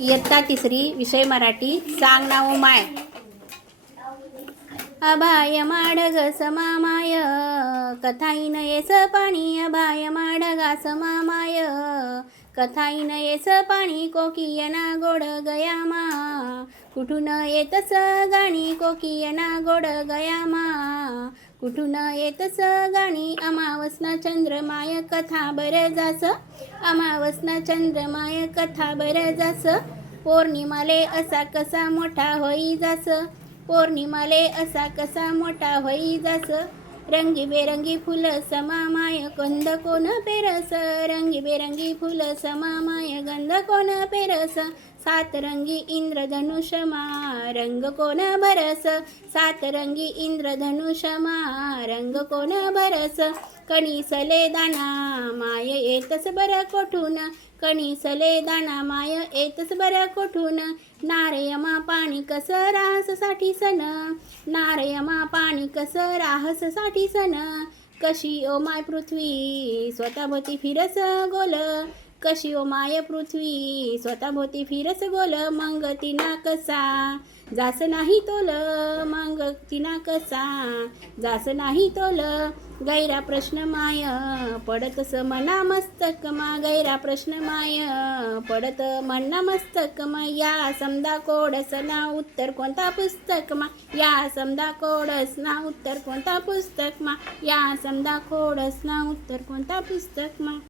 इयत्ता तिसरी विषय मराठी. सांग नाव माय. अभाय माडग समामाय कथाईन येस पाणी. अभाय माडगा समामाय कथाईन येस पाणी. कोकियना गोड गयामा कुठून येतस गाणी. कोकियना गोड गयामा कुठून येतस गाणी. अमावस्ना चंद्रमाय कथा बर जास. अमावस्ना चंद्रमाय कथा बर जास. पौर्णिमाले असा कसा मोठा होई जास. पौर्णिमाले असा कसा मोठा होई जास. रंगीबेरंगी फुल समामाय गंध कोण पेरस. रंगीबेरंगी फुल समामाय गंध कोण पेरस. सातरंगी इंद्रधनुषमा रंग कोण भरस. सातरंगी इंद्रधनुषमा रंग कोण भरस. कणीसले दाना माय येतस बर कोठून. कणीसले दाना माय येतस बर कोठून. नारयमा पाणी कस राहस साठी सन. नारयमा पाणी कस राहस साठी सन. कशी ओ माय पृथ्वी स्वतःभोवती फिरस गोल. कशी ओ माय पृथ्वी स्वतःभोवती फिरस गोल. मग तिना कसा जास नाही तोल. मग तिना कसा जास नाही तोल. गैरा प्रश्न माय पडतस मना मस्तकमा. गैरा प्रश्न माय पडत मना मस्तकमा. या समदा कोडसना उत्तर कोणता पुस्तकमा. या समदा कोडसना उत्तर कोणता पुस्तकमा. या समदा कोडसना उत्तर कोणता पुस्तकमा.